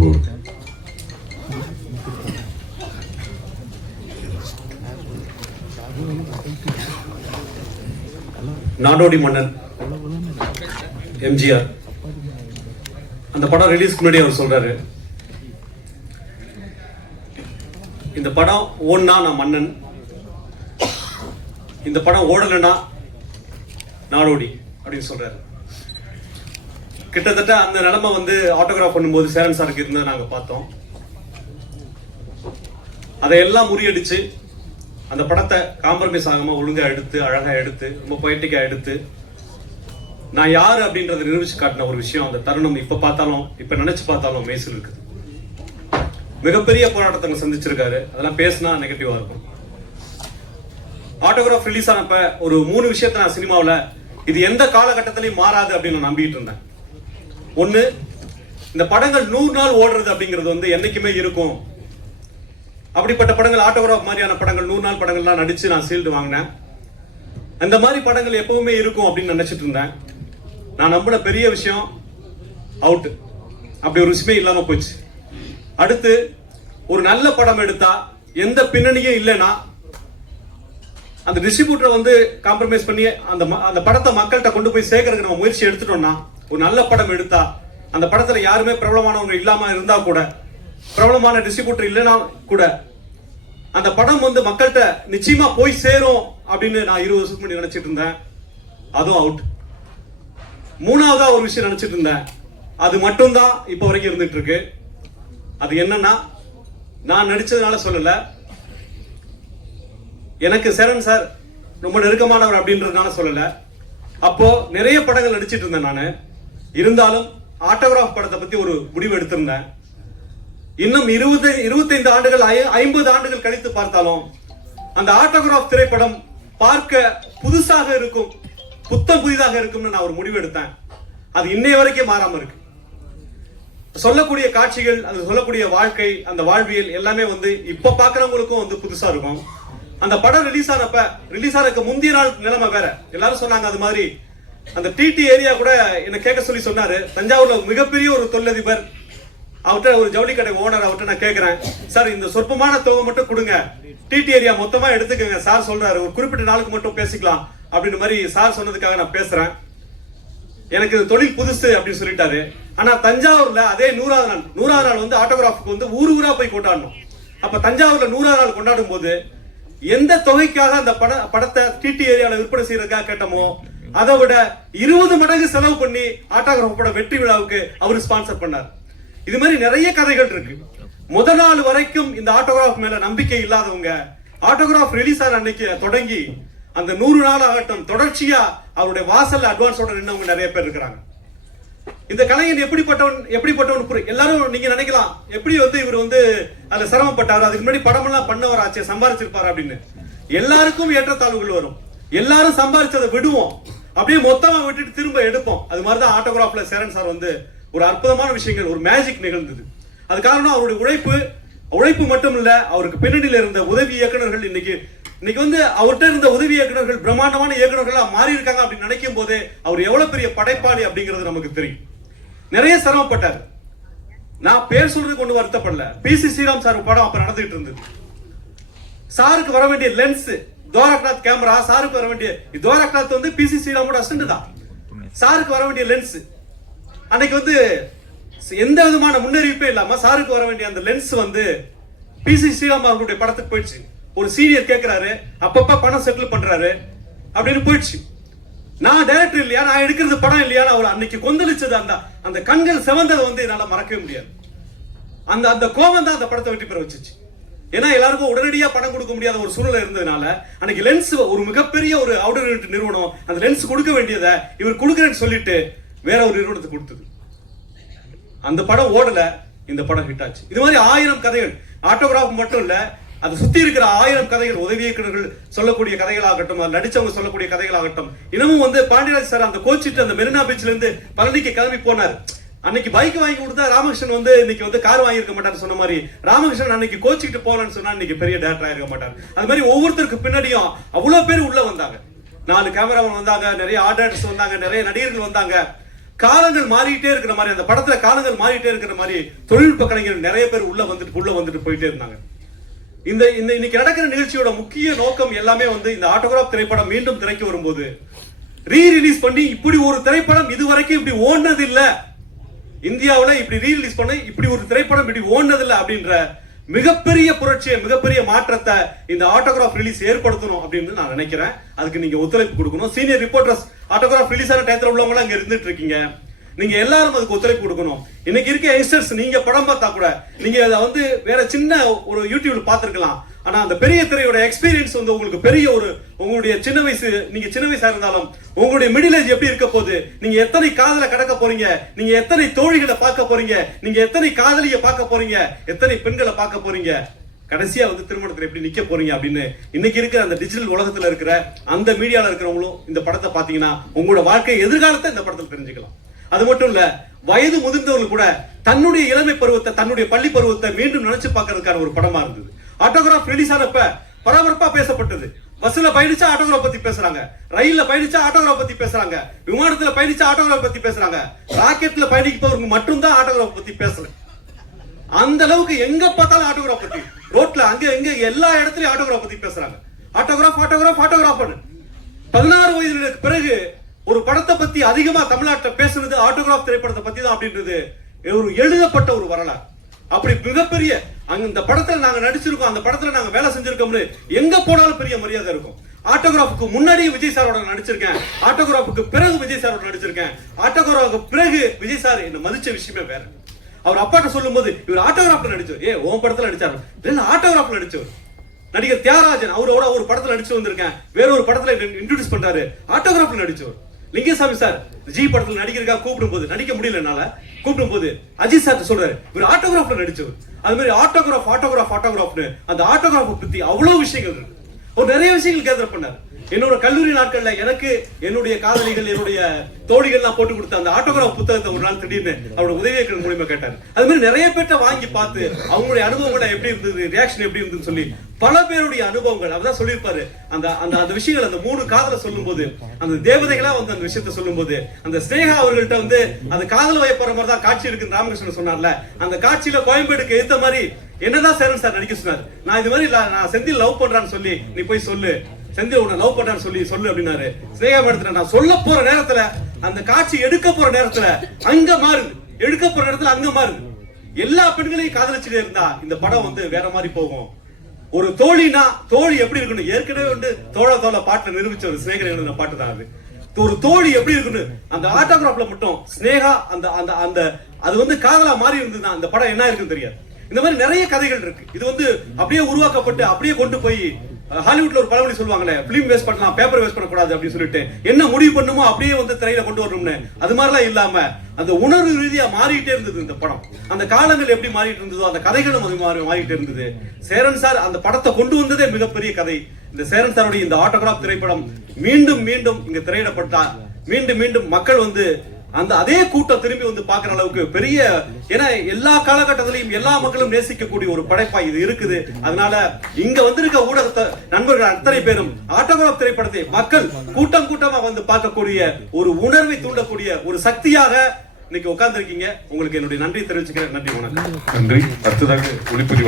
பாபு நாடோடி மன்னன் எம்ஜிஆர் அந்த படம் ரிலீஸ்க்கு முன்னாடி அவர் சொல்றாரு. இந்த படம் ஓடுனா நான் மன்னன். இந்த படம் ஓடலைன்னா நாடோடி அப்படின்னு சொல்றாரு. கிட்டத்தட்ட அந்த நிலைமை வந்து ஆட்டோகிராஃப் பண்ணும்போது சேரன் சாருக்கு இருந்ததை நாங்க பார்த்தோம். அதையெல்லாம் முறியடிச்சு அந்த படத்தை காம்ப்ரமைஸ் ஆகாம ஒழுங்கா எடுத்து அழகா எடுத்து ரொம்ப பொயட்டிக்கா எடுத்து நான் யாரு அப்படின்றத நிரூபிச்சு காட்டின ஒரு விஷயம் அந்த தருணம் இப்ப பார்த்தாலும் இப்ப நினைச்சு பார்த்தாலும் மேசில் இருக்குது. மிகப்பெரிய போராட்டத்தை சந்திச்சிருக்காரு. அதெல்லாம் பேசினா நெகட்டிவா இருக்கும். ஆட்டோகிராஃப் ரிலீஸ் ஆனப்ப ஒரு மூணு விஷயத்த நான் சினிமாவில் இது எந்த காலகட்டத்திலையும் மாறாது அப்படின்னு நான் நம்பிட்டு இருந்தேன். ஒண்ணு இந்த படங்கள் நூறு நாள் ஓடுறது அப்படிங்கிறது வந்து என்னைக்குமே இருக்கும். அப்படிப்பட்ட படங்கள் ஆட்டோகிராஃப் மாதிரியான படங்கள் நூறு நாள் படங்கள்லாம் நடிச்சு நான் சீல்டு வாங்கினேன். அந்த மாதிரி படங்கள் எப்பவுமே இருக்கும் அப்படின்னு நினைச்சிட்டு இருந்தேன். நான் நம்பின பெரிய விஷயம் அவுட் அப்படி ஒரு விஷயமே இல்லாம போச்சு. அடுத்து ஒரு நல்ல படம் எடுத்தா எந்த பின்னணியும் இல்லைன்னா அந்த டிஸ்ட்ரிபியூட்டரை வந்து காம்ப்ரமைஸ் பண்ணி அந்த ம- அந்த படத்தை மக்கள்கிட்ட கொண்டு போய் சேர்க்கறதுக்கு நம்ம முயற்சி எடுத்துட்டோம்னா ஒரு நல்ல படம் எடுத்தா அந்த படத்துல யாருமே பிரபலமானவங்க இல்லாம இருந்தா கூட பிரபலமான டிஸ்ட்ரிபியூட்டர் இல்லைன்னா கூட அந்த படம் வந்து மக்கள்கிட்ட நிச்சயமா போய் சேரும் அப்படின்னு நான் இருபது வருஷத்துக்கு முன்னாடி நினைச்சிட்டு இருந்தேன். அதுவும் அவுட் மூணாவதா ஒரு விஷயம் நினைச்சிட்டு இருந்தேன். அது மட்டும்தான் இப்போ வரைக்கும் இருந்துட்டு இருக்கு. அது என்னன்னா நான் நடிச்சதுனால சொல்லல. எனக்கு சரண் சார் ரொம்ப நெருக்கமானவர் அப்படின்றதுனால சொல்லல. அப்போ நிறைய படங்கள் நடிச்சிட்டு இருந்தேன் நான். இருந்தாலும் ஆட்டோகிராஃப் படத்தை பத்தி ஒரு முடிவு எடுத்திருந்தேன். இன்னும் இருபது இருபத்தைந்து ஆண்டுகள் ஐ- ஐம்பது ஆண்டுகள் கழித்து பார்த்தாலும் அந்த ஆட்டோகிராஃப் திரைப்படம் பார்க்க புதுசாக இருக்கும் புத்தம் புதிதாக இருக்கும்னு நான் ஒரு முடிவு எடுத்தேன். அது இன்னைய வரைக்கும் மாறாம இருக்கு. சொல்லக்கூடிய காட்சிகள் அது சொல்லக்கூடிய வாழ்க்கை அந்த வாழ்வியல் எல்லாமே வந்து இப்ப பாக்குறவங்களுக்கும் வந்து புதுசா இருக்கும். அந்த படம் ரிலீஸ் ஆனப்ப ரிலீஸ் ஆனதுக்கு முந்தைய நாள் நிலைமை வேற. எல்லாரும் சொன்னாங்க அது மாதிரி அந்த டிடி ஏரியா கூட என்ன கேட்க சொல்லி சொன்னாரு. தஞ்சாவூர்ல மிகப்பெரிய ஒரு தொழிலதிபர் அவர்கிட்ட ஒரு ஜவுளி கடை ஓனர் அவர்கிட்ட நான் கேட்கிறேன். சார் இந்த சொற்பமான தொகை மட்டும் கொடுங்க. டிடி ஏரியா மொத்தமா எடுத்துக்கங்க. சார் சொல்றாரு. ஒரு குறிப்பிட்ட நாளுக்கு மட்டும் பேசிக்கலாம். அப்படின்னு மாதிரி சார் சொன்னதுக்காக நான் பேசுறேன். எனக்கு இது தொழில் புதுசு அப்படின்னு சொல்லிட்டாரு. ஆனா தஞ்சாவூர்ல அதே நூறாவது நாள் நூறாவது நாள் வந்து ஆட்டோகிராஃபுக்கு வந்து ஊர் ஊரா போய் கொண்டாடணும். அப்ப தஞ்சாவூர்ல நூறாவது நாள் கொண்டாடும் போது எந்த தொகைக்காக அந்த பட படத்தை டிடி ஏரியாவில் விற்பனை செய்யறதுக்காக கேட்டோமோ அதை விட இருபது மடங்கு செலவு பண்ணி ஆட்டோகிராஃப் பட வெற்றி விழாவுக்கு அவர் ஸ்பான்சர் பண்ணார். இது மாதிரி நிறைய கதைகள் இருக்கு. முத நாள் வரைக்கும் இந்த ஆட்டோகிராஃப் மேல நம்பிக்கை இல்லாதவங்க ஆட்டோகிராஃப் ரிலீஸ் ஆன அன்னைக்கு தொடங்கி அந்த நூறு நாள் ஆகட்டும் தொடர்ச்சியா அவருடைய வாசல்ல அட்வான்ஸோட நின்னவங்க நிறைய பேர் இருக்கிறாங்க. இந்த கலைஞன் எப்படிப்பட்டவன் எப்படிப்பட்டவன் புரி- எல்லாரும் நீங்க நினைக்கலாம் எப்படி வந்து இவர் வந்து அதுல சிரமப்பட்டாரு அதுக்கு முன்னாடி படமெல்லாம் பண்ணவர் ஆச்சே சம்பாரிச்சிருப்பாரு அப்படின்னு. எல்லாருக்கும் ஏற்றத்தாழ்வுகள் வரும். எல்லாரும் சம்பாரிச்சதை விடுவோம். அப்படியே மொத்தமாக விட்டுட்டு திரும்ப எடுப்போம். அது மாதிரி தான் ஆட்டோகிராஃபில் சேரன் சார் வந்து ஒரு அற்புதமான விஷயங்கள் ஒரு மேஜிக் நிகழ்ந்தது. அது காரணம் அவருடைய உழைப்பு உழைப்பு மட்டும் இல்லை அவருக்கு பின்னணியில் இருந்த உதவி இயக்குனர்கள் இன்னைக்கு இன்னைக்கு வந்து அவர்கிட்ட இருந்த உதவி இயக்குனர்கள் பிரம்மாண்டமான இயக்குனர்களா மாறி இருக்காங்க அப்படின்னு நினைக்கும் போதே அவர் எவ்வளவு பெரிய படைப்பாளி அப்படிங்கிறது நமக்கு தெரியும். நிறைய சிரமப்பட்டார். நான் பேர் சொல்றது கொண்டு வருத்தப்படல. பி சி ஸ்ரீராம் சார் படம் அப்ப நடந்துகிட்டு இருந்தது. சாருக்கு வர வேண்டிய லென்ஸ் தோரக்நாத் கேமரா சாருக்கு வர வேண்டிய தோரக்நாத் வந்து பிசி ஸ்ரீராமோட அசிஸ்டன்ட் தான். சாருக்கு வர வேண்டிய லென்ஸ் அன்னைக்கு வந்து எந்த விதமான முன்னறிவிப்பே இல்லாம சாருக்கு வர வேண்டிய அந்த லென்ஸ் வந்து பிசி ஸ்ரீராம் அவர்களுடைய படத்துக்கு போயிடுச்சு. ஒரு சீனியர் கேட்கிறாரு அப்பப்ப பணம் செட்டில் பண்றாரு அப்படின்னு போயிடுச்சு. நான் டைரக்டர் இல்லையா? நான் எடுக்கிறது படம் இல்லையா? அவர் அன்னைக்கு கொந்தளிச்சது அந்த அந்த கண்கள் செவந்ததை வந்து என்னால மறக்கவே முடியாது. அந்த அந்த கோபம் தான் அந்த படத்தை வெட்டி பெற வச்சுச்சு. ஏன்னா எல்லாருக்கும் உடனடியா படம் கொடுக்க முடியாத ஒரு சூழ்நிலை இருந்ததுனால அன்னைக்கு லென்ஸ் ஒரு மிகப்பெரிய ஒரு அவுடர் யூனிட் நிறுவனம் அந்த லென்ஸ் கொடுக்க வேண்டியதை இவர் கொடுக்குறேன்னு சொல்லிட்டு வேற ஒரு நிறுவனத்துக்கு கொடுத்தது. அந்த படம் ஓடல இந்த படம் ஹிட் ஆச்சு. இது மாதிரி ஆயிரம் கதைகள். ஆட்டோகிராஃப் மட்டும் இல்ல அதை சுத்தி இருக்கிற ஆயிரம் கதைகள் உதவி இயக்குனர்கள் சொல்லக்கூடிய கதைகளாகட்டும் அது நடிச்சவங்க சொல்லக்கூடிய கதைகளாகட்டும் இன்னமும் வந்து பாண்டியராஜ் சார் அந்த கோச்சிட்டு அந்த மெரினா பீச்ல இருந்து பழனிக்கு கிளம்பி போனார். அன்னைக்கு பைக் வாங்கி கொடுத்தா ராமகிருஷ்ணன் வந்து இன்னைக்கு வந்து கார் வாங்கியிருக்க மாட்டார் சொன்ன மாதிரி ராமகிருஷ்ணன் அன்னைக்கு கோச்சிக்கிட்டு போகலன்னு சொன்னா இன்னைக்கு பெரிய டேரக்டர் ஆயிருக்க மாட்டார். அது மாதிரி ஒவ்வொருத்தருக்கு பின்னாடியும் அவ்வளவு பேர் உள்ள வந்தாங்க. நாலு கேமராமேன் வந்தாங்க நிறைய ஆர்டர்ஸ் வந்தாங்க நிறைய நடிகர்கள் வந்தாங்க. காலங்கள் மாறிட்டே இருக்கிற மாதிரி அந்த படத்துல காலங்கள் மாறிட்டே இருக்கிற மாதிரி தொழில்நுட்ப கலைஞர்கள் நிறைய பேர் உள்ள வந்துட்டு உள்ள வந்துட்டு போயிட்டே இருந்தாங்க. இந்த இந்த இன்னைக்கு நடக்கிற நிகழ்ச்சியோட முக்கிய நோக்கம் எல்லாமே வந்து இந்த ஆட்டோகிராஃப் திரைப்படம் மீண்டும் திரைக்கு வரும்போது ரீ ரிலீஸ் பண்ணி இப்படி ஒரு திரைப்படம் இதுவரைக்கும் இப்படி ஓடினது இல்லை இந்தியாவில் இப்படி ரீரிலீஸ் பண்ண இப்படி ஒரு திரைப்படம் இப்படி ஓடுனது அப்படின்ற மிகப்பெரிய புரட்சியை மிகப்பெரிய மாற்றத்தை இந்த ஆட்டோகிராஃப் ரிலீஸ் ஏற்படுத்தணும் அப்படின்னு நான் நினைக்கிறேன். அதுக்கு நீங்க ஒத்துழைப்பு கொடுக்கணும். சீனியர் ரிப்போர்ட்டர்ஸ் ஆட்டோகிராஃப் ரிலீஸ் ஆன டயத்தில் உள்ளவங்க அங்க இருந்துட்டு இருக்கீங்க. நீங்க எல்லாரும் அதுக்கு ஒத்துழைப்பு கொடுக்கணும். இன்னைக்கு இருக்க யங்ஸ்டர்ஸ் நீங்க படம் பார்த்தா கூட நீங்க அதை வந்து வேற சின்ன ஒரு யூடியூப்ல பார்த்துருக்கலாம். ஆனா அந்த பெரிய திரையோட எக்ஸ்பீரியன்ஸ் வந்து உங்களுக்கு பெரிய ஒரு உங்களுடைய சின்ன வயசு நீங்க சின்ன வயசா இருந்தாலும் உங்களுடைய மிடில் ஏஜ் எப்படி இருக்க போகுது நீங்க எத்தனை காதல கடக்க போறீங்க நீங்க எத்தனை தோழிகளை பார்க்க போறீங்க நீங்க எத்தனை காதலிய பார்க்க போறீங்க எத்தனை பெண்களை பார்க்க போறீங்க கடைசியா வந்து திருமணத்துல எப்படி நிக்க போறீங்க அப்படின்னு இன்னைக்கு இருக்கிற அந்த டிஜிட்டல் உலகத்துல இருக்கிற அந்த மீடியால இருக்கிறவங்களும் இந்த படத்தை பாத்தீங்கன்னா உங்களோட வாழ்க்கை எதிர்காலத்தை இந்த படத்தில் தெரிஞ்சுக்கலாம். அது மட்டும் இல்ல வயது முதிர்ந்தவர்கள் கூட தன்னுடைய இளமை பருவத்தை தன்னுடைய பள்ளி பருவத்தை மீண்டும் நினைச்சு பார்க்கறதுக்கான ஒரு படமா இருந்தது. ஆட்டோகிராஃப் ரிலீஸ் ஆனப்ப பரபரப்பா பேசப்பட்டது. பஸ்ல பயணிச்சா ஆட்டோகிராஃப் பத்தி பேசுறாங்க. ரயில்ல பயணிச்சா ஆட்டோகிராஃப் பத்தி பேசுறாங்க. விமானத்துல பயணிச்சா ஆட்டோகிராஃப் பத்தி பேசுறாங்க. ராக்கெட்ல பயணிப்பவங்க மட்டும்தான் ஆட்டோகிராஃப் பத்தி பேசுறாங்க அந்த அளவுக்கு எங்க பார்த்தாலும் ஆட்டோகிராஃப் பத்தி. ரோட்ல அங்க எங்க எல்லா இடத்துலயும் ஆட்டோகிராஃப் பத்தி பேசுறாங்க. ஆட்டோகிராஃப் ஆட்டோகிராஃப் ஆட்டோகிராஃபர் பதினாறு வயதுக்கு பிறகு ஒரு படத்தை பத்தி அதிகமா தமிழ்நாட்டில் பேசுனது ஆட்டோகிராஃப் திரைப்படத்தை பத்தி தான் அப்படின்றது ஒரு எழுதப்பட்ட ஒரு வரலாறு. அப்படி மிகப்பெரிய அங்க இந்த படத்துல நாங்க நடிச்சிருக்கோம் அந்த படத்துல நாங்க வேலை செஞ்சிருக்கோம்னு எங்க போனாலும் பெரிய மரியாதை இருக்கும். ஆட்டோகிராஃபுக்கு முன்னாடியே விஜய் சாரோட நடிச்சிருக்கேன். ஆட்டோகிராஃபுக்கு பிறகு விஜய் சாரோட நடிச்சிருக்கேன். ஆட்டோகிராஃபுக்கு பிறகு விஜய் சார் என்ன மதிச்ச விஷயமே வேற. அவர் அப்பாட்ட சொல்லும்போது இவர் ஆட்டோகிராஃப்ல நடிச்சவர். ஏ உன் படத்துல நடிச்சாரு? இல்ல ஆட்டோகிராஃப்ல நடிச்சவர். நடிகர் தியாகராஜன் அவரோட ஒரு படத்துல நடிச்சு வந்திருக்கேன். வேற ஒரு படத்துல இன்ட்ரடியூஸ் பண்றாரு. ஆட்டோகிராஃப்ல நடிச்சவர். லிங்கசாமி சார் ஜி படத்துல நடிக்கிறதுக்காக கூப்பிடும் போது நடிக்க முடியலனால கூப்பிடும் போது அஜித் சார் சொல்றாரு. இவர் ஆட்டோகிராஃப்ல நடிச்சவர். அது மாதிரி ஆட்டோகிராஃப் ஆட்டோகிராஃப் ஆட்டோகிராஃப்னு அந்த ஆட்டோகிராஃபை பத்தி அவ்வளவு விஷயங்கள் இருக்கு. ஒரு நிறைய விஷயங்கள் கேதர் பண்ணார். என்னோட கல்லூரி நாட்கள்ல எனக்கு என்னுடைய காதலிகள் என்னுடைய தோழிகள்லாம் போட்டு கொடுத்த அந்த ஆட்டோகிராஃப் புத்தகத்தை ஒரு நாள் திடீர்னு அவரோட உதவியர்கள் மூலியமா கேட்டார். அது மாதிரி நிறைய பேர்ட்ட வாங்கி பார்த்து அவங்களுடைய அனுபவங்களை எப்படி இருந்தது ரியாக்ஷன் எப்படி இருந்ததுன்னு சொல்லி பல பேருடைய அனுபவங்கள் அதான் சொல்லியிருப்பாரு. அந்த அந்த அந்த விஷயங்கள் அந்த மூணு காதல சொல்லும்போது அந்த தேவதைகளா வந்து அந்த விஷயத்த சொல்லும் போது அந்த ஸ்னேகா அவர்கள்ட்ட வந்து அந்த காதல் வயப்படுற மாதிரி தான் காட்சி இருக்குன்னு ராமகிருஷ்ணன் சொன்னார்ல. அந்த காட்சியில கோயம்பேடுக்கு ஏத்த மாதிரி என்னதான் சேரன் சார் நடிக்க சொன்னார். நான் இது மாதிரி நான் செந்தில் லவ் பண்றான்னு சொல்லி நீ போய் சொல்லு. செந்தில் உன்னை லவ் பண்றான்னு சொல்லி சொல்லு அப்படின்னாரு. ஸ்னேகா படத்துல நான் சொல்ல போற நேரத்துல அந்த காட்சி எடுக்க போற நேரத்துல அங்க மாறுது. எடுக்க போற நேரத்துல அங்க மாறுது. எல்லா பெண்களையும் காதலிச்சுட்டு இருந்தா இந்த படம் வந்து வேற மாதிரி போகும். ஒரு தோழினா தோழி எப்படி இருக்கணும்? ஏற்கனவே வந்து தோழ தோழ பாட்டு நிரூபிச்ச ஒரு சிநேகர் எழுதின பாட்டு தான் அது. ஒரு தோழி எப்படி இருக்கணும்? அந்த ஆட்டோகிராஃப்ல மட்டும் ஸ்னேகா அந்த அந்த அந்த அது வந்து காதலா மாறி இருந்ததுதான் அந்த படம் என்ன இருக்குன்னு தெரியாது. இந்த மாதிரி நிறைய கதைகள் இருக்கு. இது வந்து அப்படியே உருவாக்கப்பட்டு அப்படியே கொண்டு போய் ஹாலிவுட்ல ஒரு பழமொழி சொல்லுவாங்களே பிலிம் வேஸ்ட் பண்ணலாம் பேப்பர் வேஸ்ட் பண்ணக்கூடாது அப்படின்னு சொல்லிட்டு. என்ன முடிவு பண்ணுமோ அப்படியே வந்து திரையில கொண்டு வரணும்னு. அது மாதிரிலாம் இல்லாம அந்த உணர்வு ரீதியா மாறிட்டே இருந்தது இந்த படம். அந்த காலங்கள் எப்படி மாறிட்டு இருந்ததோ அந்த கதைகளும் அது மாறி மாறிட்டு இருந்தது. சேரன் சார் அந்த படத்தை கொண்டு வந்ததே மிகப்பெரிய கதை. இந்த சேரன் சாருடைய இந்த ஆட்டோகிராஃப் திரைப்படம் மீண்டும் மீண்டும் இங்க திரையிடப்பட்டா மீண்டும் மீண்டும் மக்கள் வந்து அந்த அதே கூட்டம் திரும்பி வந்து பார்க்குற அளவுக்கு பெரிய ஏன்னா எல்லா காலகட்டத்திலையும் எல்லா மக்களும் நேசிக்கக்கூடிய ஒரு படைப்பா இது இருக்குது. அதனால இங்க வந்திருக்க ஊடகத்தை நண்பர்கள் அத்தனை பேரும் ஆட்டோகிராப் திரைப்படத்தை மக்கள் கூட்டம் கூட்டமா வந்து பார்க்கக்கூடிய ஒரு உணர்வை தூண்டக்கூடிய ஒரு சக்தியாக இன்னைக்கு உட்கார்ந்திருக்கீங்க. உங்களுக்கு என்னுடைய நன்றி தெரிவிச்சுக்கிறேன். நன்றி வணக்கம். நன்றி. அடுத்ததாக ஒளிப்பதிவு